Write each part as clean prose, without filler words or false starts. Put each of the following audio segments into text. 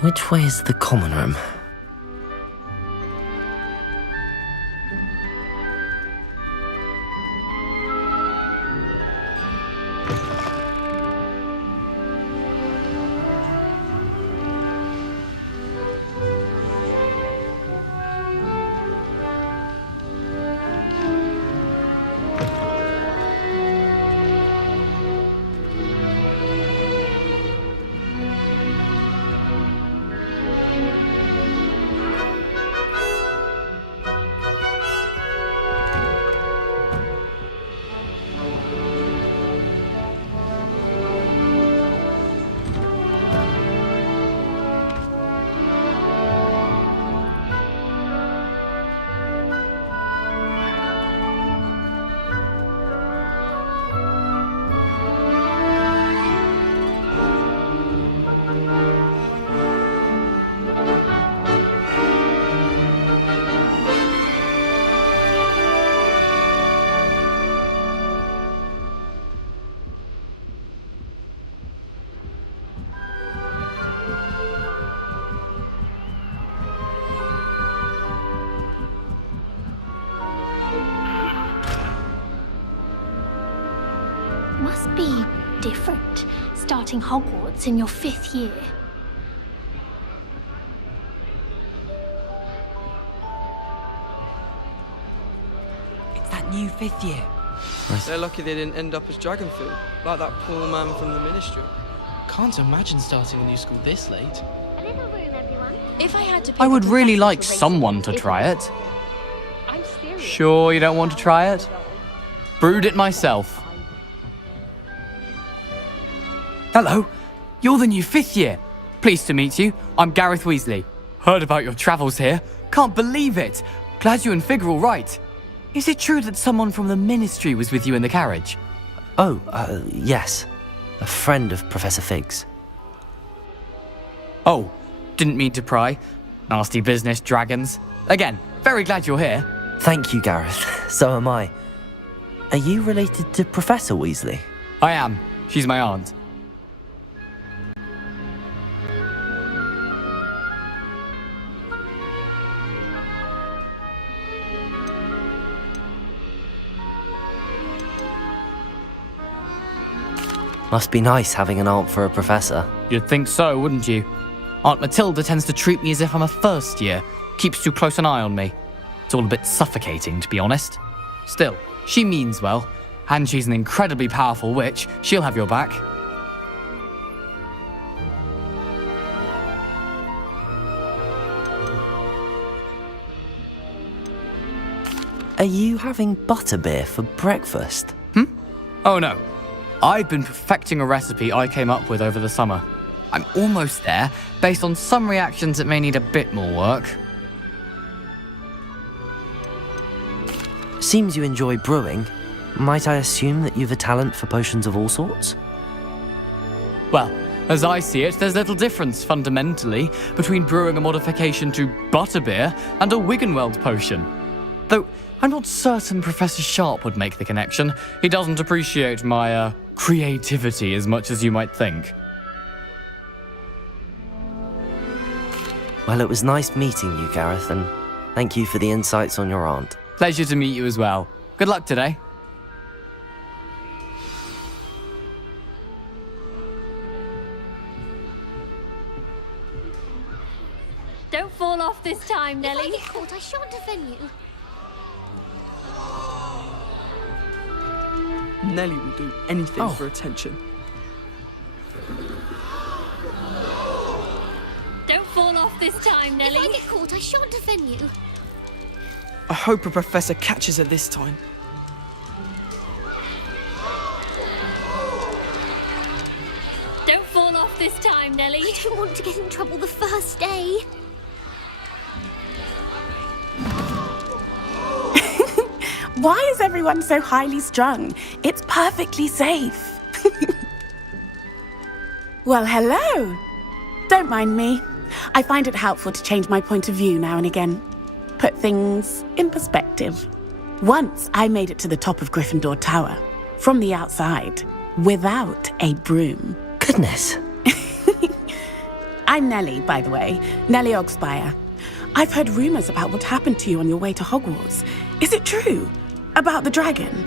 Which way is the common room? Must be different, starting Hogwarts in your 5th year. It's that new 5th year. They're lucky they didn't end up as Dragonfield, like that poor man from the Ministry. Can't imagine starting a new school this late. A little room, everyone. If I had to pick I would a really professional like race someone to if try I- it. I'm serious. Sure you don't want to try it? Brewed it myself. Hello, you're the new 5th year. Pleased to meet you. I'm Gareth Weasley. Heard about your travels here. Can't believe it. Glad you and Fig are all right. Is it true that someone from the Ministry was with you in the carriage? Oh, yes. A friend of Professor Fig's. Oh, didn't mean to pry. Nasty business, dragons. Again, very glad you're here. Thank you, Gareth. So am I. Are you related to Professor Weasley? I am. She's my aunt. Must be nice having an aunt for a professor. You'd think so, wouldn't you? Aunt Matilda tends to treat me as if I'm a first year. Keeps too close an eye on me. It's all a bit suffocating, to be honest. Still, she means well. And she's an incredibly powerful witch. She'll have your back. Are you having butterbeer for breakfast? Oh no. I've been perfecting a recipe I came up with over the summer. I'm almost there, based on some reactions that may need a bit more work. Seems you enjoy brewing. Might I assume that you've a talent for potions of all sorts? Well, as I see it, there's little difference, fundamentally, between brewing a modification to butterbeer and a Wiggenweld potion. Though, I'm not certain Professor Sharp would make the connection. He doesn't appreciate my, creativity as much as you might think. Well, it was nice meeting you, Gareth, and thank you for the insights on your aunt. Pleasure to meet you as well. Good luck today. Don't fall off this time, Nellie. If I get caught, I shan't offend you. Nellie will do anything for attention. Don't fall off this time, Nellie. If I get caught, I shan't offend you. I hope a professor catches her this time. Don't fall off this time, Nellie. I don't want to get in trouble the first day. Why is everyone so highly strung? It's perfectly safe. Well, hello. Don't mind me. I find it helpful to change my point of view now and again. Put things in perspective. Once I made it to the top of Gryffindor Tower, from the outside, without a broom. Goodness. I'm Nellie, by the way. Nellie Ogspire. I've heard rumours about what happened to you on your way to Hogwarts. Is it true? About the dragon?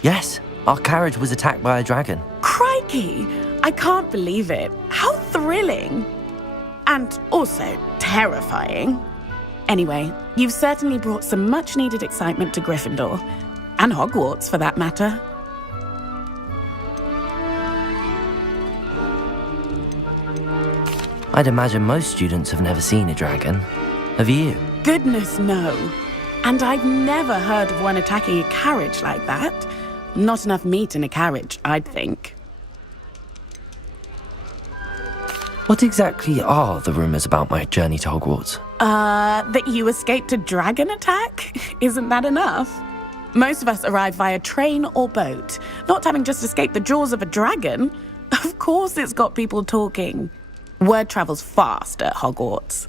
Yes, our carriage was attacked by a dragon. Crikey! I can't believe it. How thrilling! And also terrifying. Anyway, you've certainly brought some much-needed excitement to Gryffindor. And Hogwarts, for that matter. I'd imagine most students have never seen a dragon. Have you? Goodness, no. And I've never heard of one attacking a carriage like that. Not enough meat in a carriage, I'd think. What exactly are the rumours about my journey to Hogwarts? That you escaped a dragon attack? Isn't that enough? Most of us arrive via train or boat, not having just escaped the jaws of a dragon. Of course it's got people talking. Word travels fast at Hogwarts.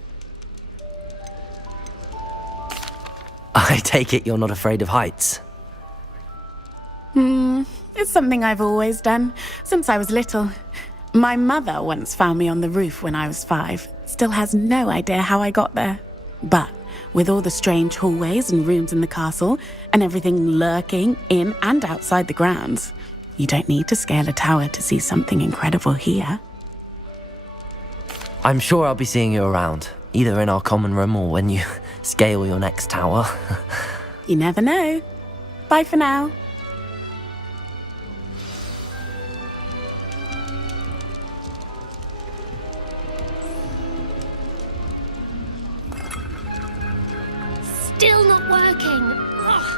I take it you're not afraid of heights. It's something I've always done, since I was little. My mother once found me on the roof when I was 5. Still has no idea how I got there. But with all the strange hallways and rooms in the castle, and everything lurking in and outside the grounds, you don't need to scale a tower to see something incredible here. I'm sure I'll be seeing you around, either in our common room or when you scale your next tower. You never know. Bye for now. Still not working. Ugh.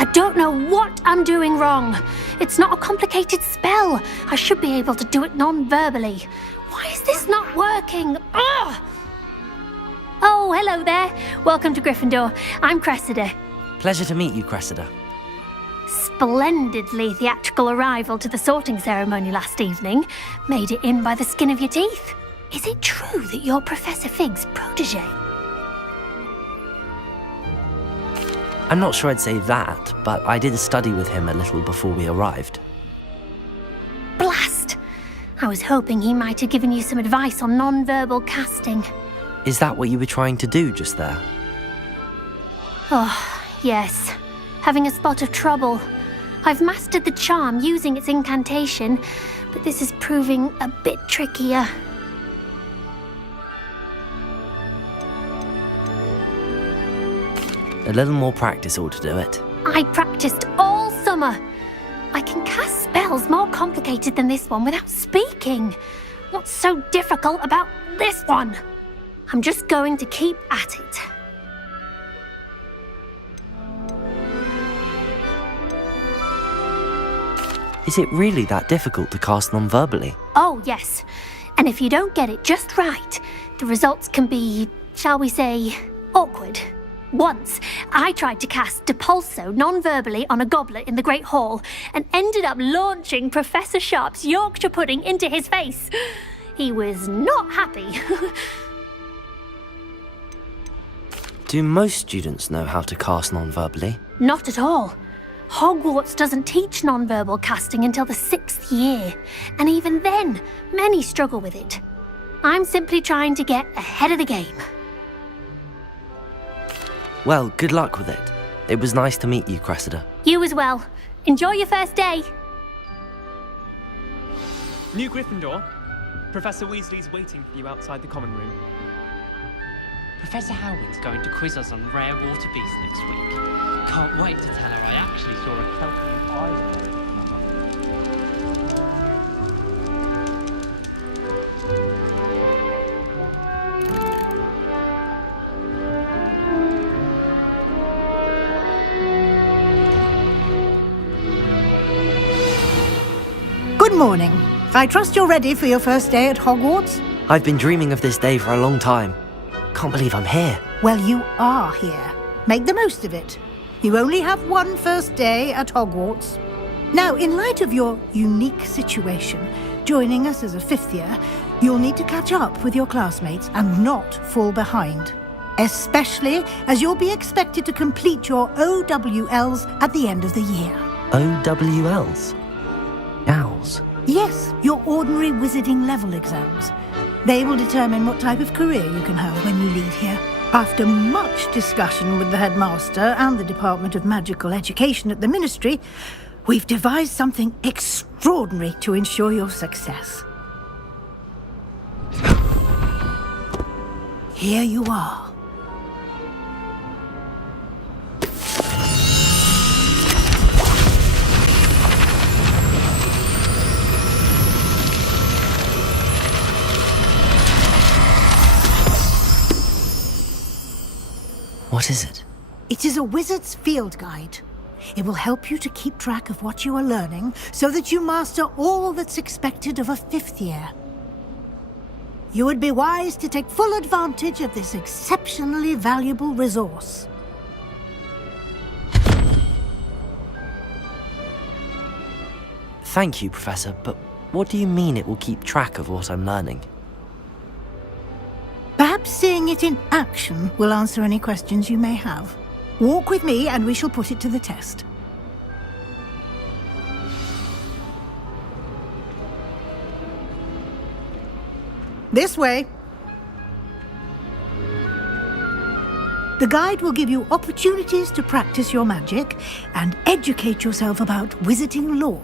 I don't know what I'm doing wrong. It's not a complicated spell. I should be able to do it non-verbally. Why is this not working? Ugh! Oh, hello there. Welcome to Gryffindor. I'm Cressida. Pleasure to meet you, Cressida. Splendidly theatrical arrival to the sorting ceremony last evening. Made it in by the skin of your teeth. Is it true that you're Professor Fig's protege? I'm not sure I'd say that, but I did study with him a little before we arrived. Blast! I was hoping he might have given you some advice on non-verbal casting. Is that what you were trying to do just there? Oh, yes. Having a spot of trouble. I've mastered the charm using its incantation, but this is proving a bit trickier. A little more practice ought to do it. I practiced all summer. I can cast spells more complicated than this one without speaking. What's so difficult about this one? I'm just going to keep at it. Is it really that difficult to cast non-verbally? Oh, yes. And if you don't get it just right, the results can be, shall we say, awkward. Once, I tried to cast Depulso non-verbally on a goblet in the Great Hall and ended up launching Professor Sharp's Yorkshire pudding into his face. He was not happy. Do most students know how to cast non-verbally? Not at all. Hogwarts doesn't teach non-verbal casting until the 6th year, and even then, many struggle with it. I'm simply trying to get ahead of the game. Well, good luck with it. It was nice to meet you, Cressida. You as well. Enjoy your first day. New Gryffindor, Professor Weasley's waiting for you outside the common room. Professor Howard's going to quiz us on rare water beasts next week. Can't wait to tell her I actually saw a Kelpian island. Good morning. I trust you're ready for your first day at Hogwarts? I've been dreaming of this day for a long time. Can't believe I'm here. Well, you are here. Make the most of it. You only have one first day at Hogwarts. Now, in light of your unique situation, joining us as a 5th year, you'll need to catch up with your classmates and not fall behind. Especially as you'll be expected to complete your OWLs at the end of the year. OWLs? Owls? Yes, your ordinary wizarding level exams. They will determine what type of career you can have when you leave here. After much discussion with the headmaster and the Department of Magical Education at the Ministry, we've devised something extraordinary to ensure your success. Here you are. What is it? It is a wizard's field guide. It will help you to keep track of what you are learning so that you master all that's expected of a 5th year. You would be wise to take full advantage of this exceptionally valuable resource. Thank you, Professor, but what do you mean it will keep track of what I'm learning? Perhaps seeing it in action will answer any questions you may have. Walk with me and we shall put it to the test. This way. The guide will give you opportunities to practice your magic and educate yourself about wizarding lore.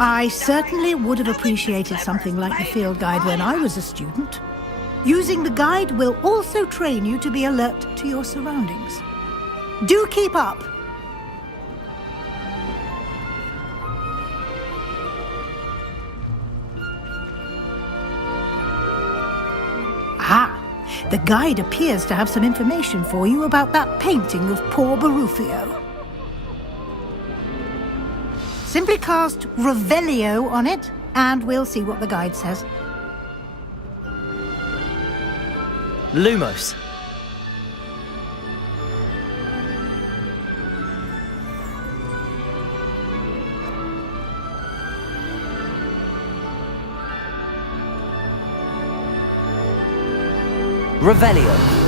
I certainly would have appreciated something like the field guide when I was a student. Using the guide will also train you to be alert to your surroundings. Do keep up! The guide appears to have some information for you about that painting of poor Barufio. Simply cast Revelio on it, and we'll see what the guide says. Lumos. Revelio.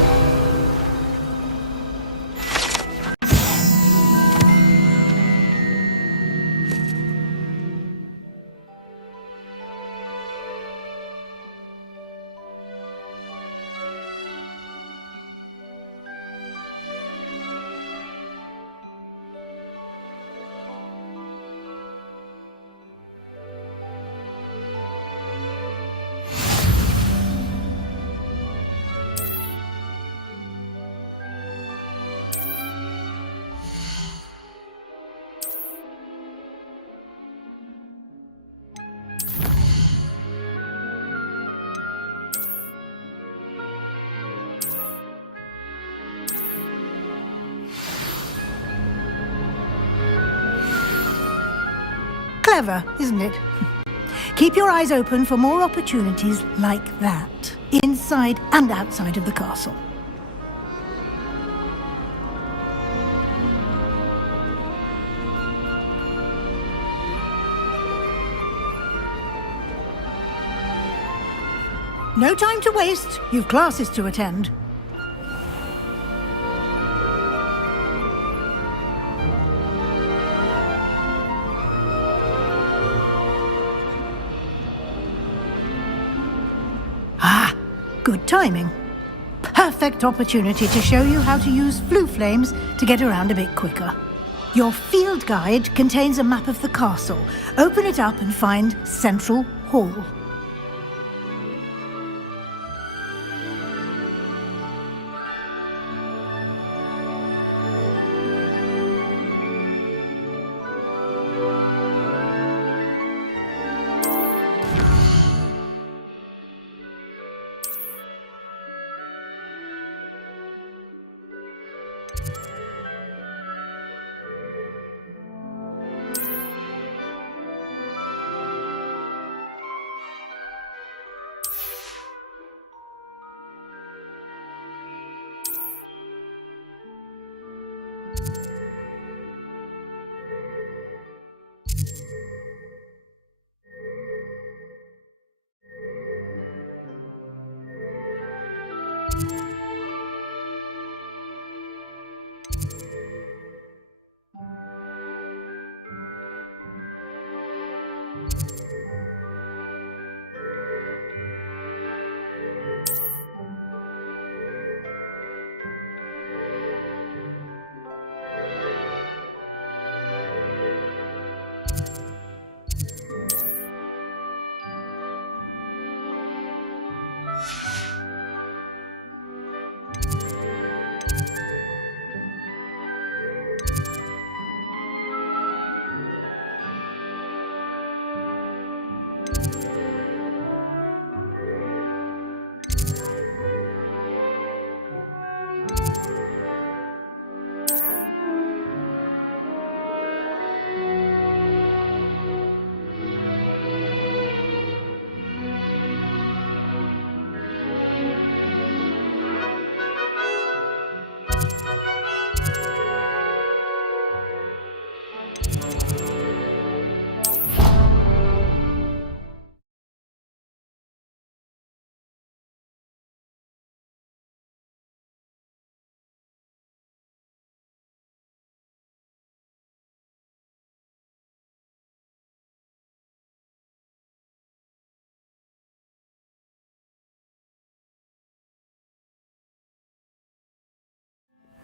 Clever, isn't it? Keep your eyes open for more opportunities like that, inside and outside of the castle. No time to waste. You've classes to attend. Good timing. Perfect opportunity to show you how to use flue flames to get around a bit quicker. Your field guide contains a map of the castle. Open it up and find Central Hall.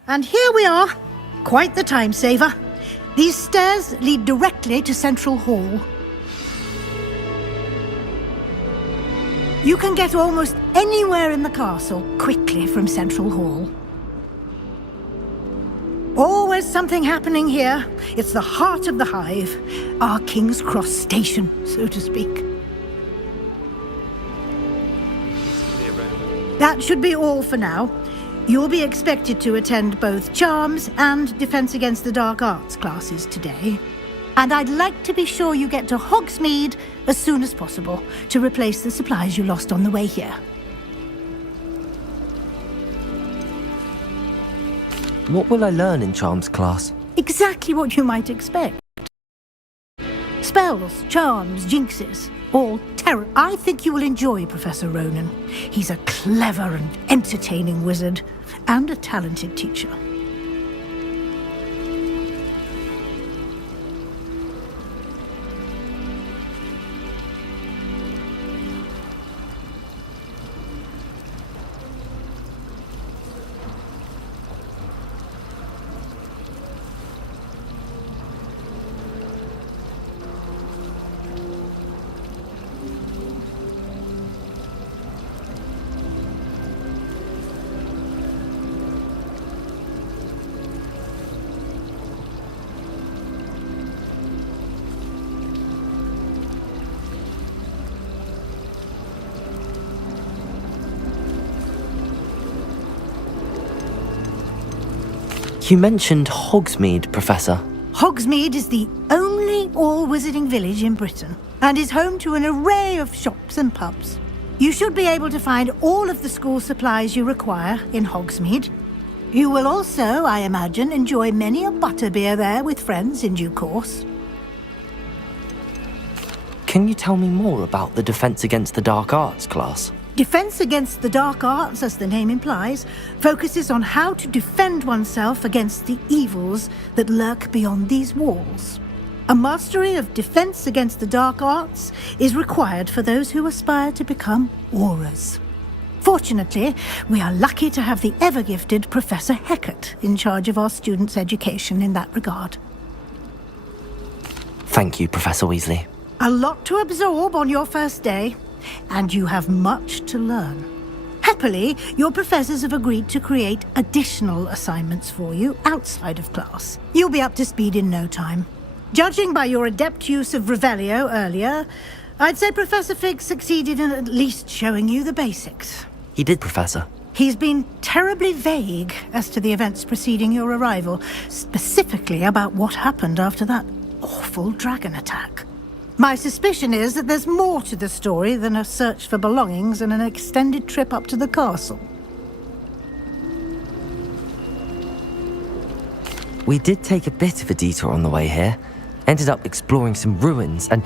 And here we are. Quite the time saver. These stairs lead directly to Central Hall. You can get almost anywhere in the castle quickly from Central Hall. Always something happening here. It's the heart of the Hive. Our King's Cross station, so to speak. That should be all for now. You'll be expected to attend both Charms and Defense Against the Dark Arts classes today. And I'd like to be sure you get to Hogsmeade as soon as possible to replace the supplies you lost on the way here. What will I learn in Charms class? Exactly what you might expect. Spells, charms, jinxes, all terror. I think you will enjoy Professor Ronan. He's a clever and entertaining wizard, and a talented teacher. You mentioned Hogsmeade, Professor. Hogsmeade is the only all-wizarding village in Britain, and is home to an array of shops and pubs. You should be able to find all of the school supplies you require in Hogsmeade. You will also, I imagine, enjoy many a butterbeer there with friends in due course. Can you tell me more about the Defense Against the Dark Arts class? Defense Against the Dark Arts, as the name implies, focuses on how to defend oneself against the evils that lurk beyond these walls. A mastery of Defense Against the Dark Arts is required for those who aspire to become Aurors. Fortunately, we are lucky to have the ever-gifted Professor Hecat in charge of our students' education in that regard. Thank you, Professor Weasley. A lot to absorb on your first day, and you have much to learn. Happily, your professors have agreed to create additional assignments for you outside of class. You'll be up to speed in no time. Judging by your adept use of Revelio earlier, I'd say Professor Fig succeeded in at least showing you the basics. He did, Professor. He's been terribly vague as to the events preceding your arrival, specifically about what happened after that awful dragon attack. My suspicion is that there's more to the story than a search for belongings and an extended trip up to the castle. We did take a bit of a detour on the way here. Ended up exploring some ruins and...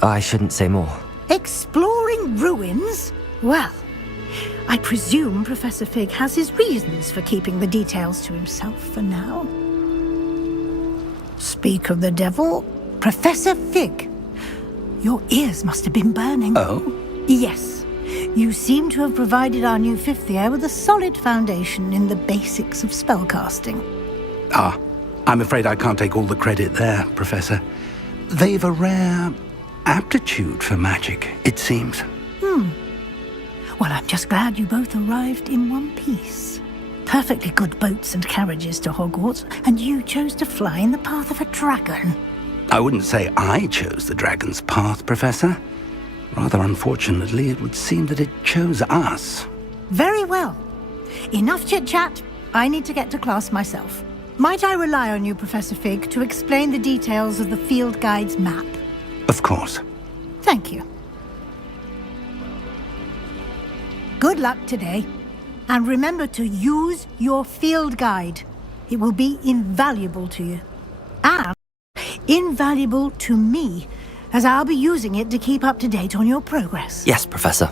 I shouldn't say more. Exploring ruins? Well, I presume Professor Fig has his reasons for keeping the details to himself for now. Speak of the devil, Professor Fig. Your ears must have been burning. Oh? Yes. You seem to have provided our new fifth year with a solid foundation in the basics of spellcasting. Ah, I'm afraid I can't take all the credit there, Professor. They've a rare aptitude for magic, it seems. Well, I'm just glad you both arrived in one piece. Perfectly good boats and carriages to Hogwarts, and you chose to fly in the path of a dragon. I wouldn't say I chose the dragon's path, Professor. Rather unfortunately, it would seem that it chose us. Very well. Enough chit-chat. I need to get to class myself. Might I rely on you, Professor Fig, to explain the details of the field guide's map? Of course. Thank you. Good luck today. And remember to use your field guide. It will be invaluable to you. And invaluable to me, as I'll be using it to keep up to date on your progress. Yes, Professor.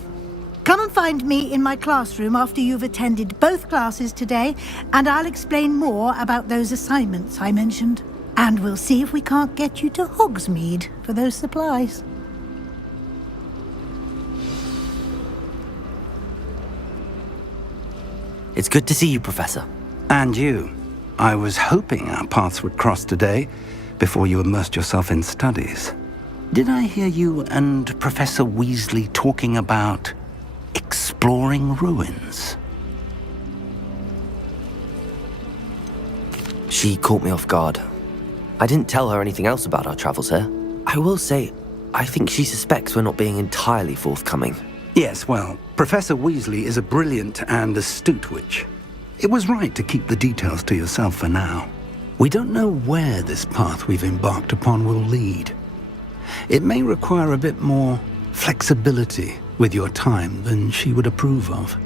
Come and find me in my classroom after you've attended both classes today, and I'll explain more about those assignments I mentioned. And we'll see if we can't get you to Hogsmeade for those supplies. It's good to see you, Professor. And you. I was hoping our paths would cross today, before you immersed yourself in studies. Did I hear you and Professor Weasley talking about exploring ruins? She caught me off guard. I didn't tell her anything else about our travels here. I will say, I think she suspects we're not being entirely forthcoming. Yes, well, Professor Weasley is a brilliant and astute witch. It was right to keep the details to yourself for now. We don't know where this path we've embarked upon will lead. It may require a bit more flexibility with your time than she would approve of.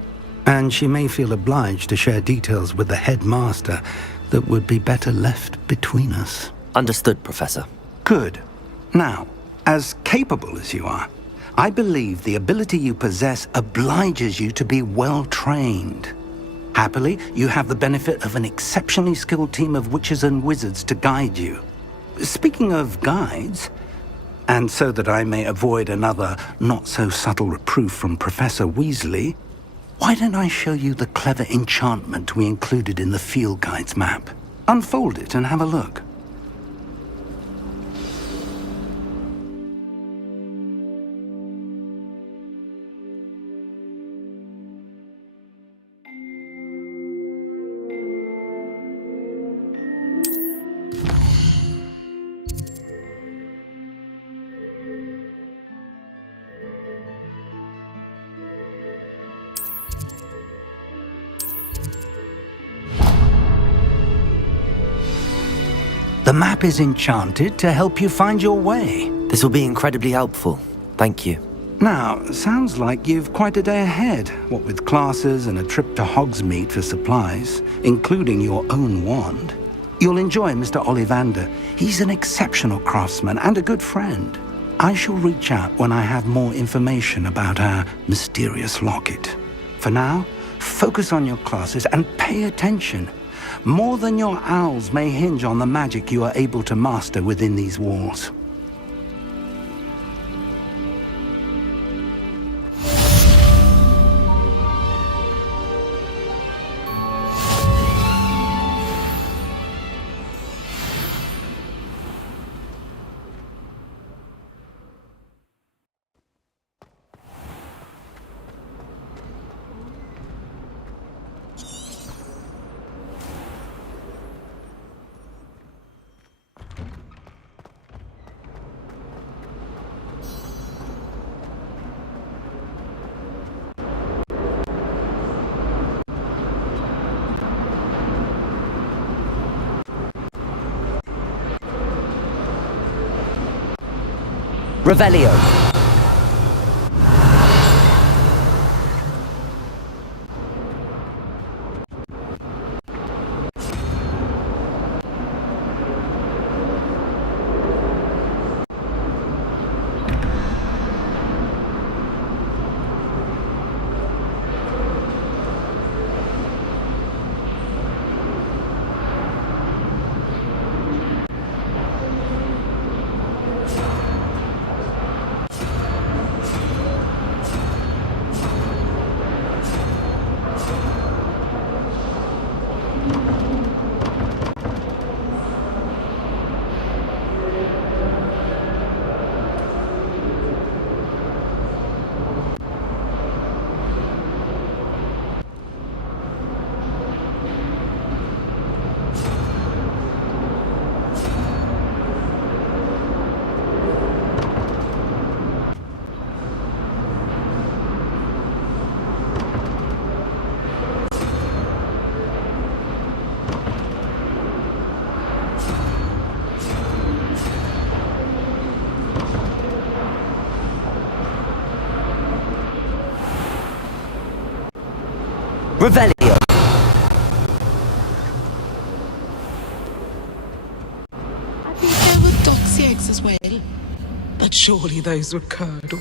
And she may feel obliged to share details with the headmaster that would be better left between us. Understood, Professor. Good. Now, as capable as you are, I believe the ability you possess obliges you to be well-trained. Happily, you have the benefit of an exceptionally skilled team of witches and wizards to guide you. Speaking of guides, and so that I may avoid another not-so-subtle reproof from Professor Weasley, why don't I show you the clever enchantment we included in the field guide's map? Unfold it and have a look. The map is enchanted to help you find your way. This will be incredibly helpful. Thank you. Now, sounds like you've quite a day ahead, what with classes and a trip to Hogsmeade for supplies, including your own wand. You'll enjoy Mr. Ollivander. He's an exceptional craftsman and a good friend. I shall reach out when I have more information about our mysterious locket. For now, focus on your classes and pay attention. More than your owls may hinge on the magic you are able to master within these walls. Revelio. Revelio! I think there were doxy eggs as well. But surely those would curdle.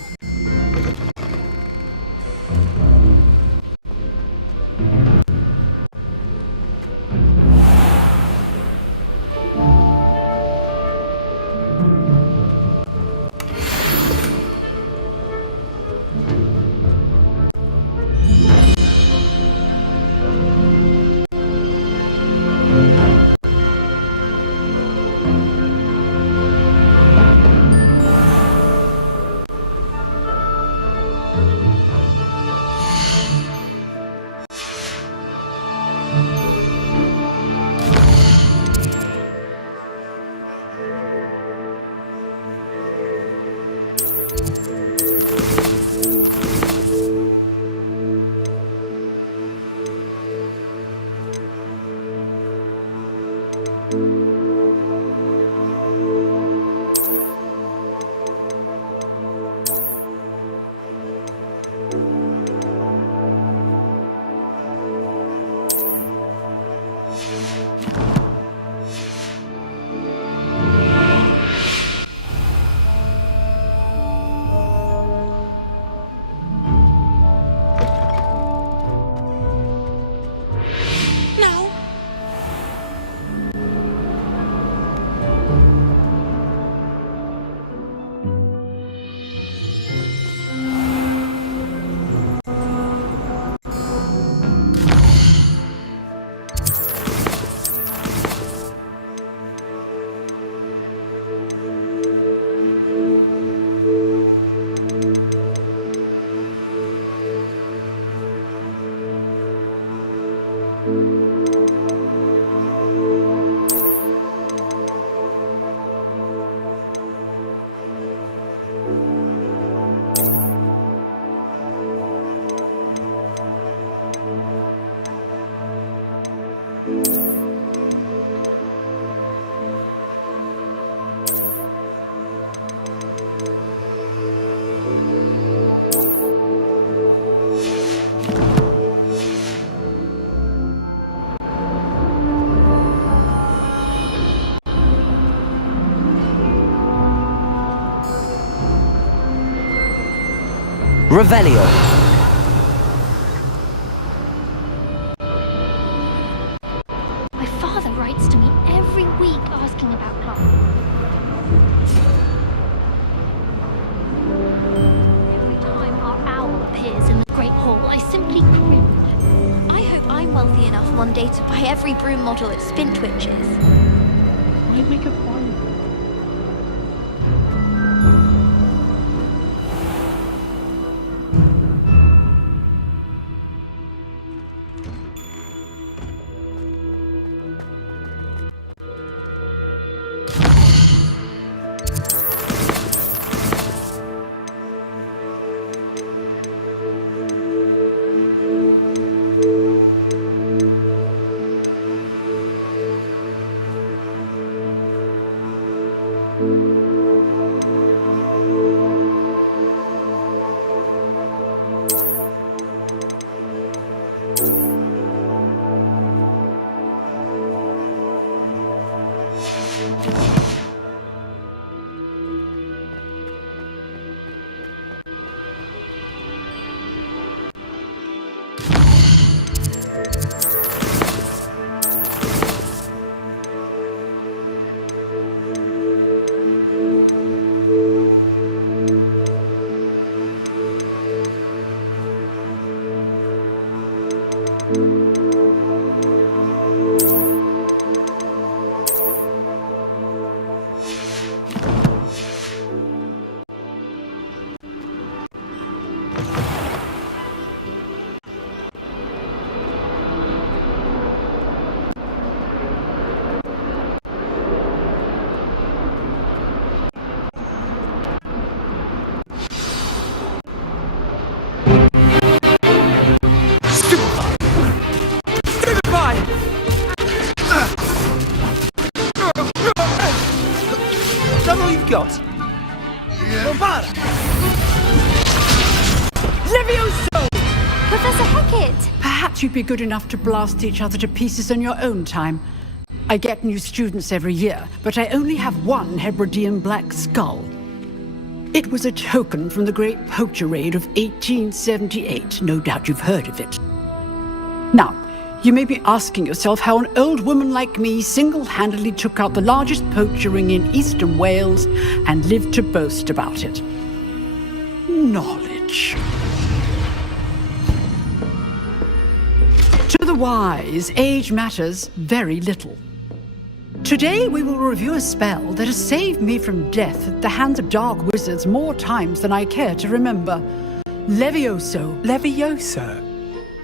Revelio. My father writes to me every week asking about Clark. Every time our owl appears in the Great Hall, I simply cringe. I hope I'm wealthy enough one day to buy every broom model at Spintwitches. Maybe we could find That's all you've got? Levioso! Professor Hackett! Perhaps you'd be good enough to blast each other to pieces in your own time. I get new students every year, but I only have one Hebridean black skull. It was a token from the Great Poacher Raid of 1878. No doubt you've heard of it. Now, you may be asking yourself how an old woman like me single-handedly took out the largest poacher ring in eastern Wales and lived to boast about it. Knowledge. To the wise, age matters very little. Today we will review a spell that has saved me from death at the hands of dark wizards more times than I care to remember. Levioso. Levioso?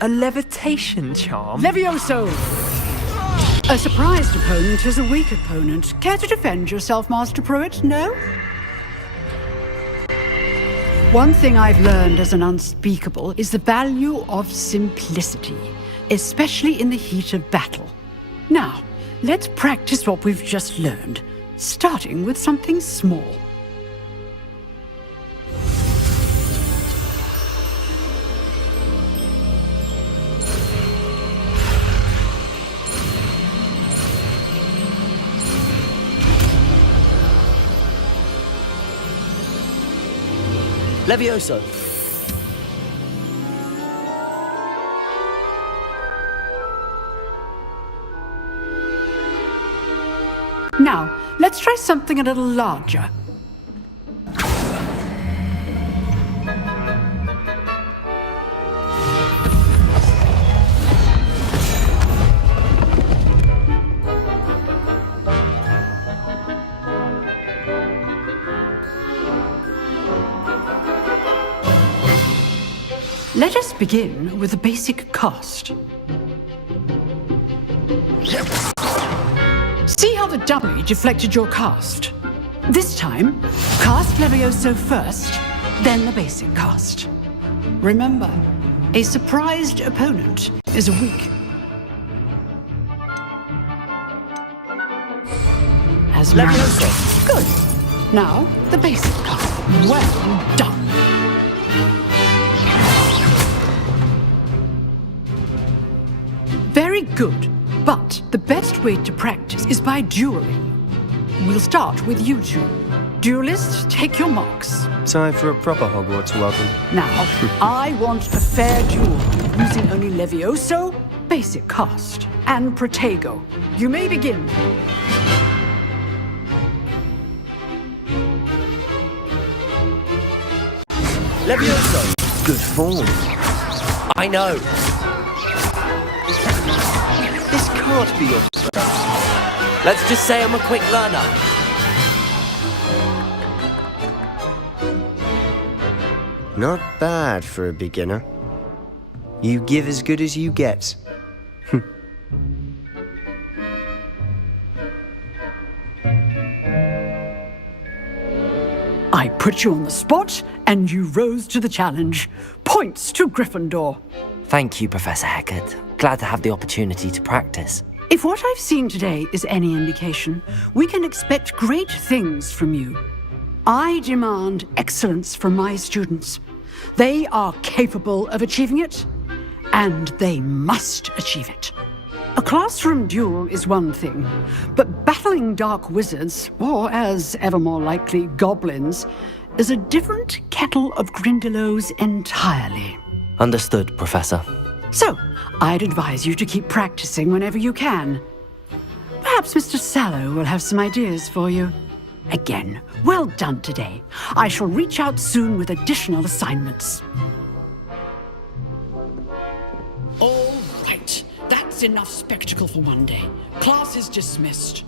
A levitation charm? Levioso! A surprised opponent is a weak opponent. Care to defend yourself, Master Pruitt? No? One thing I've learned as an unspeakable is the value of simplicity, especially in the heat of battle. Now, let's practice what we've just learned, starting with something small. Levioso. Now, let's try something a little larger. Let us begin with the basic cast. See how the dummy deflected your cast? This time, cast Levioso first, then the basic cast. Remember, a surprised opponent is a weak. As Levioso. Good. Now, the basic cast. Well done. Very good, but the best way to practice is by dueling. We'll start with you two. Duelists, take your marks. Time for a proper Hogwarts welcome. Now, I want a fair duel, using only Levioso, basic cast, and Protego. You may begin. Levioso. Good form. I know. This can't be your... Let's just say I'm a quick learner. Not bad for a beginner. You give as good as you get. I put you on the spot, and you rose to the challenge. Points to Gryffindor. Thank you, Professor Hecat. Glad to have the opportunity to practice. If what I've seen today is any indication, we can expect great things from you. I demand excellence from my students. They are capable of achieving it, and they must achieve it. A classroom duel is one thing, but battling dark wizards, or as ever more likely, goblins, is a different kettle of Grindylows entirely. Understood, Professor. So, I'd advise you to keep practicing whenever you can. Perhaps Mr. Sallow will have some ideas for you. Again, well done today. I shall reach out soon with additional assignments. All right. That's enough spectacle for one day. Class is dismissed.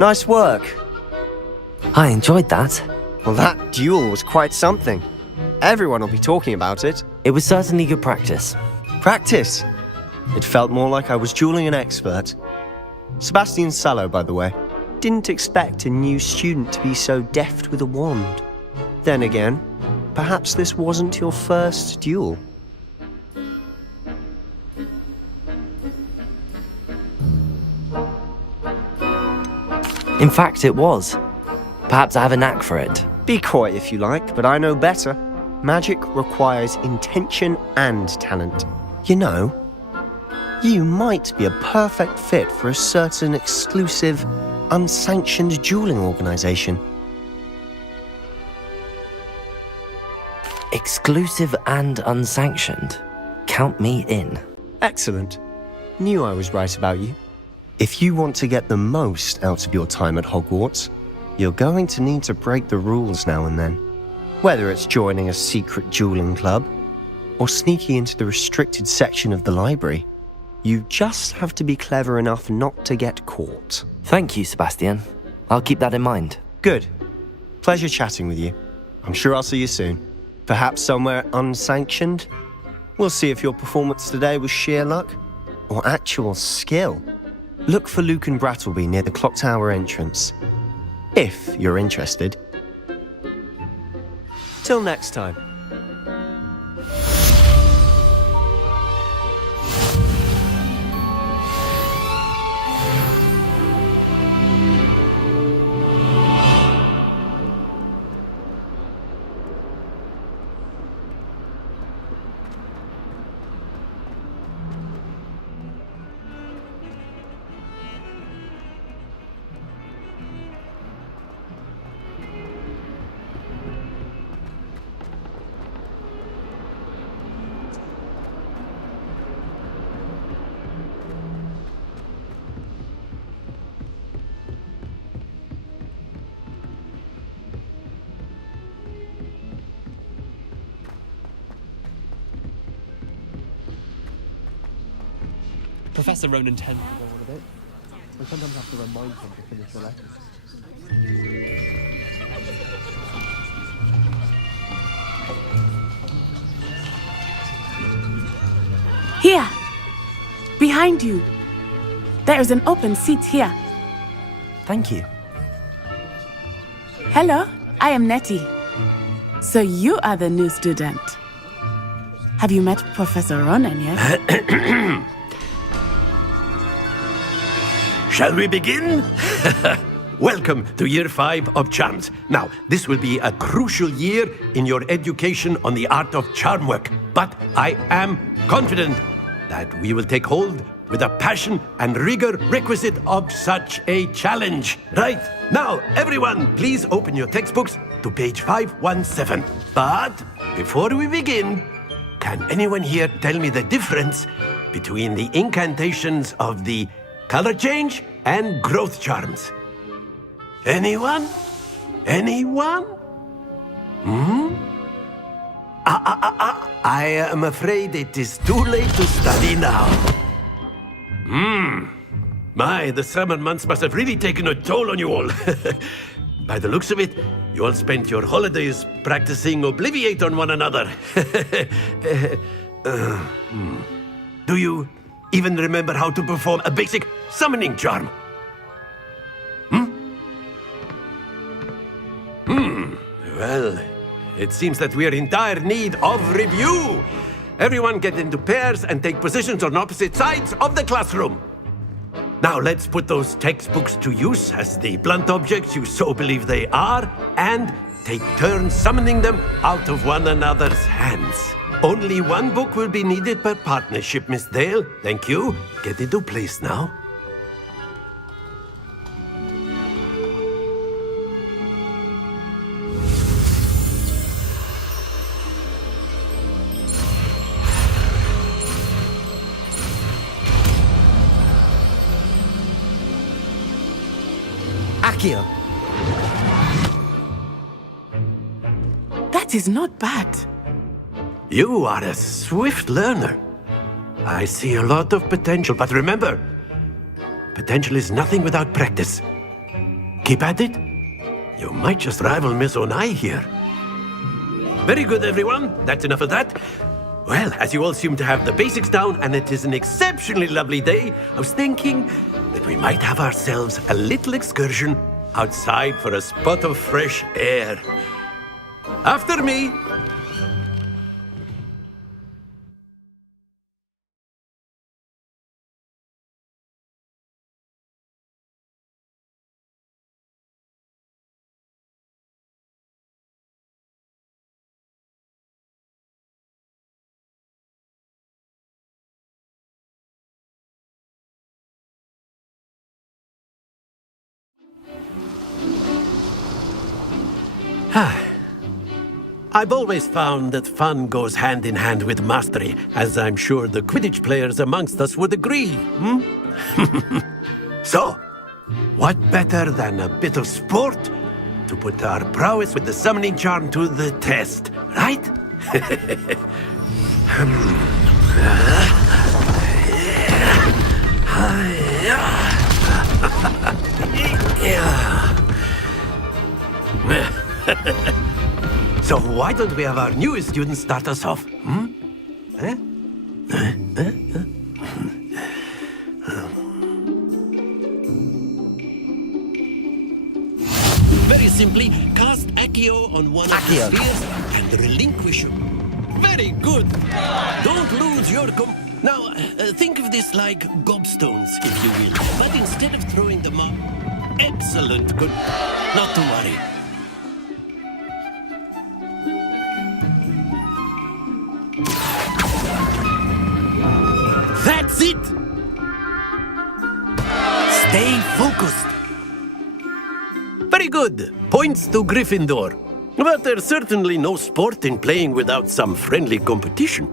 Nice work. I enjoyed that. Well, that duel was quite something. Everyone will be talking about it. It was certainly good practice. Practice? It felt more like I was dueling an expert. Sebastian Sallow, by the way. Didn't expect a new student to be so deft with a wand. Then again, perhaps this wasn't your first duel. In fact, it was. Perhaps I have a knack for it. Be coy if you like, but I know better. Magic requires intention and talent. You know, you might be a perfect fit for a certain exclusive, unsanctioned dueling organization. Exclusive and unsanctioned. Count me in. Excellent. Knew I was right about you. If you want to get the most out of your time at Hogwarts, you're going to need to break the rules now and then. Whether it's joining a secret dueling club, or sneaking into the restricted section of the library, you just have to be clever enough not to get caught. Thank you, Sebastian. I'll keep that in mind. Good. Pleasure chatting with you. I'm sure I'll see you soon. Perhaps somewhere unsanctioned? We'll see if your performance today was sheer luck, or actual skill. Look for Luke and Brattleby near the clock tower entrance, if you're interested. Till next time. Professor Ronan tends to go on a bit. I sometimes have to remind him to finish the letters. Here! Behind you! There is an open seat here. Thank you. Hello, I am Nettie. So you are the new student. Have you met Professor Ronan yet? Shall we begin? Welcome to Year 5 of Charms. Now, this will be a crucial year in your education on the art of charm work, but I am confident that we will take hold with the passion and rigor requisite of such a challenge. Right, now, everyone, please open your textbooks to page 517. But before we begin, can anyone here tell me the difference between the incantations of the color change and growth charms? Anyone? Anyone? I am afraid it is too late to study now. My, the summer months must have really taken a toll on you all. By the looks of it, you all spent your holidays practicing Obliviate on one another. Do you even remember how to perform a basic summoning charm? Well, it seems that we are in dire need of review. Everyone get into pairs and take positions on opposite sides of the classroom. Now let's put those textbooks to use as the blunt objects you so believe they are, and take turns summoning them out of one another's hands. Only one book will be needed per partnership, Miss Dale. Thank you. Get into place now. Accio. That is not bad. You are a swift learner. I see a lot of potential, but remember, potential is nothing without practice. Keep at it. You might just rival Miss Onai here. Very good, everyone. That's enough of that. Well, as you all seem to have the basics down, and it is an exceptionally lovely day, I was thinking that we might have ourselves a little excursion outside for a spot of fresh air. After me. I've always found that fun goes hand in hand with mastery, as I'm sure the Quidditch players amongst us would agree, So, what better than a bit of sport to put our prowess with the summoning charm to the test, right? So why don't we have our newest student start us off? Very simply, cast Accio on one of the spheres and relinquish your... Very good! Don't lose your Now, think of this like gobstones, if you will. But instead of throwing them up... Excellent, good. Not to worry. That's it! Stay focused. Very good. Points to Gryffindor. But there's certainly no sport in playing without some friendly competition.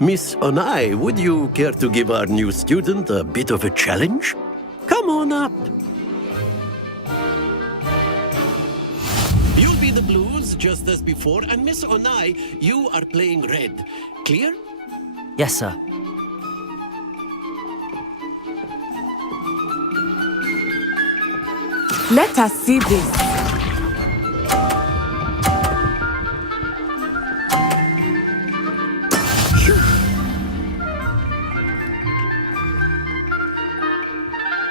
Miss Onai, would you care to give our new student a bit of a challenge? Come on up. You'll be the blues, just as before, and Miss Onai, you are playing red. Clear? Yes, sir. Let us see this.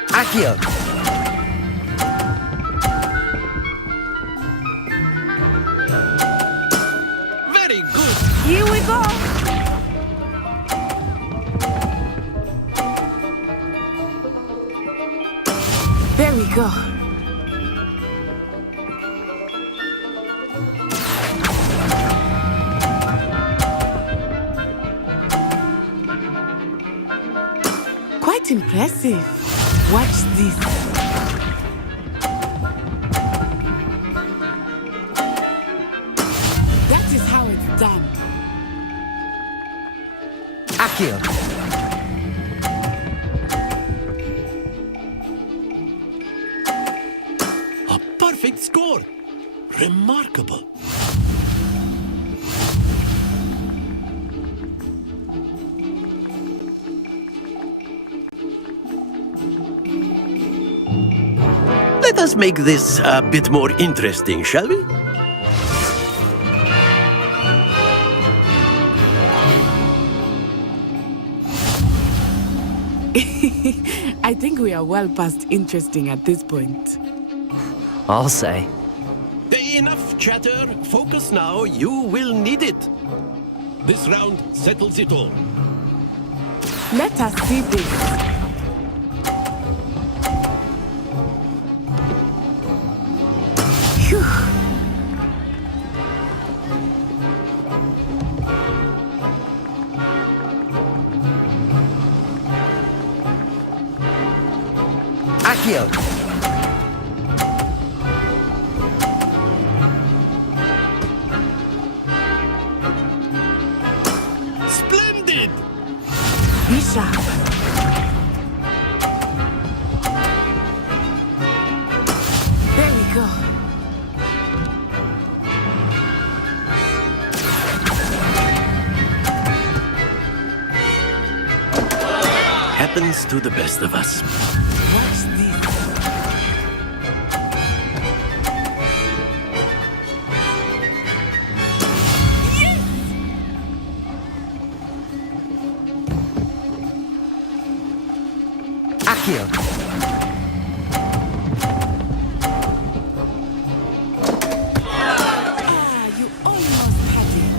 Accio! Very good. Here we go. There we go. Quite impressive. Watch this. That is how it's done. Accio! A perfect score. Remarkable. Let us make this a bit more interesting, shall we? I think we are well past interesting at this point. I'll say. Enough chatter. Focus now. You will need it. This round settles it all. Let us see this. Phew. Accio! Splendid! Be sharp. There we go. Happens to the best of us. Watch this. Accio! You almost had it.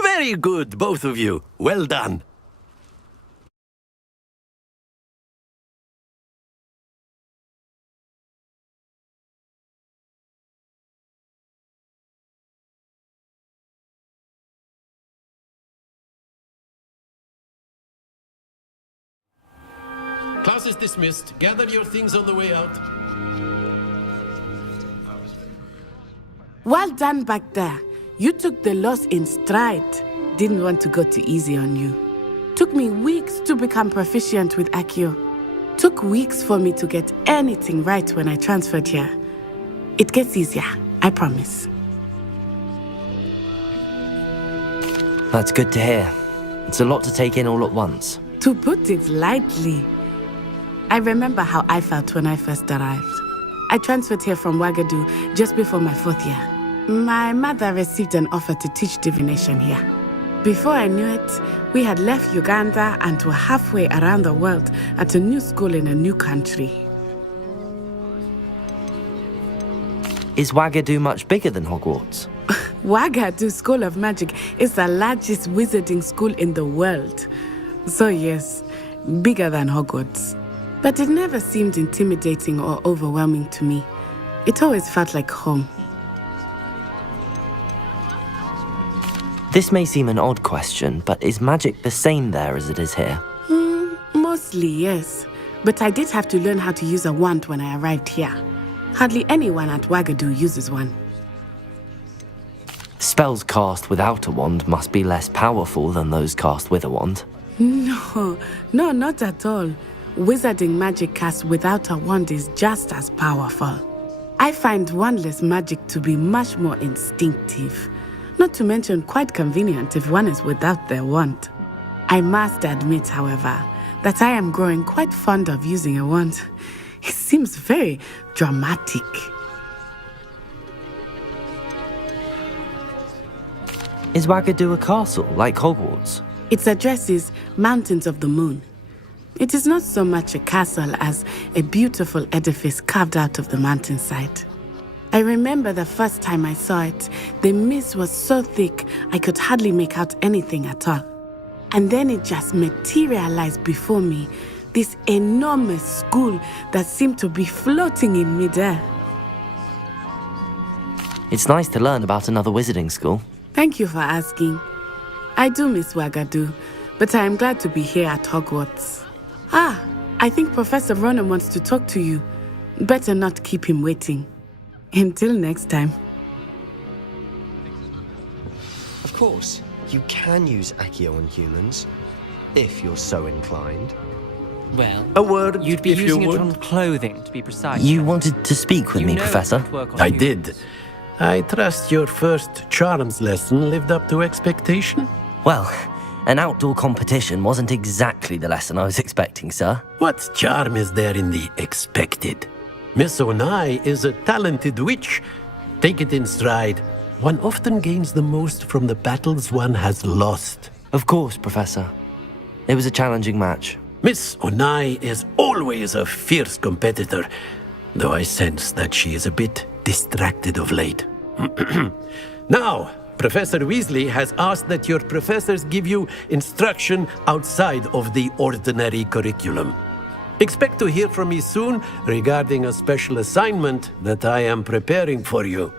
Very good, both of you. Well done. Class is dismissed. Gather your things on the way out. Well done back there. You took the loss in stride. Didn't want to go too easy on you. Took me weeks to become proficient with Accio. Took weeks for me to get anything right when I transferred here. It gets easier, I promise. That's good to hear. It's a lot to take in all at once. To put it lightly, I remember how I felt when I first arrived. I transferred here from Ouagadougou just before my 4th year. My mother received an offer to teach divination here. Before I knew it, we had left Uganda and were halfway around the world at a new school in a new country. Is Ouagadougou much bigger than Hogwarts? Ouagadougou School of Magic is the largest wizarding school in the world. So yes, bigger than Hogwarts. But it never seemed intimidating or overwhelming to me. It always felt like home. This may seem an odd question, but is magic the same there as it is here? Mostly, yes. But I did have to learn how to use a wand when I arrived here. Hardly anyone at Ouagadougou uses one. Spells cast without a wand must be less powerful than those cast with a wand. No, not at all. Wizarding magic cast without a wand is just as powerful. I find wandless magic to be much more instinctive. Not to mention quite convenient if one is without their wand. I must admit, however, that I am growing quite fond of using a wand. It seems very dramatic. Is Wagadu a castle, like Hogwarts? Its address is Mountains of the Moon. It is not so much a castle as a beautiful edifice carved out of the mountainside. I remember the first time I saw it, the mist was so thick I could hardly make out anything at all. And then it just materialized before me, this enormous school that seemed to be floating in midair. It's nice to learn about another wizarding school. Thank you for asking. I do miss Wagadu, but I am glad to be here at Hogwarts. Ah, I think Professor Ronan wants to talk to you. Better not keep him waiting. Until next time. Of course, you can use Accio on humans, if you're so inclined. Well, a word, you'd be if using you it would. on clothing, to be precise. You wanted to speak with me, Professor? I did. I trust your first charms lesson lived up to expectation? Well, an outdoor competition wasn't exactly the lesson I was expecting, sir. What charm is there in the expected? Miss Onai is a talented witch. Take it in stride. One often gains the most from the battles one has lost. Of course, Professor. It was a challenging match. Miss Onai is always a fierce competitor, though I sense that she is a bit distracted of late. Now, Professor Weasley has asked that your professors give you instruction outside of the ordinary curriculum. Expect to hear from me soon regarding a special assignment that I am preparing for you.